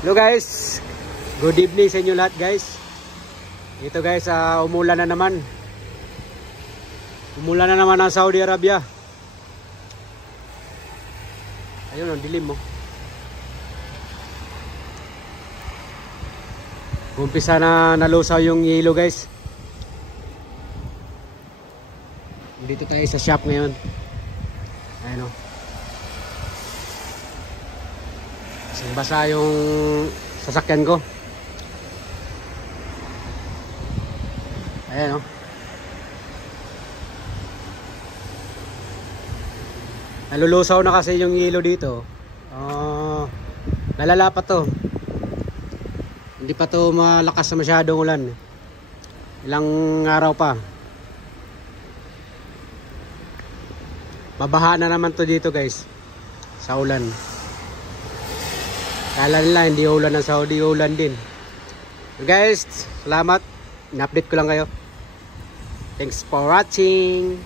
Hello guys, good evening sa inyo lahat guys. Ito guys, umulan na naman. Umulan na naman ang Saudi Arabia. Ayun, ang dilim mo. Umpisa na nalusaw yung yelo guys. Dito tayo sa shop ngayon. Ayun o. Kasing basa yung sasakyan ko. Ayan o. Nalulusaw na kasi yung yelo dito. Lalala pa to. Hindi pa to malakas na masyadong ulan. Ilang araw pa. Babaha na naman to dito guys. Sa ulan. Kala nila hindi ulan ng Saudi, ulan din. Guys, salamat. In-update ko lang kayo. Thanks for watching.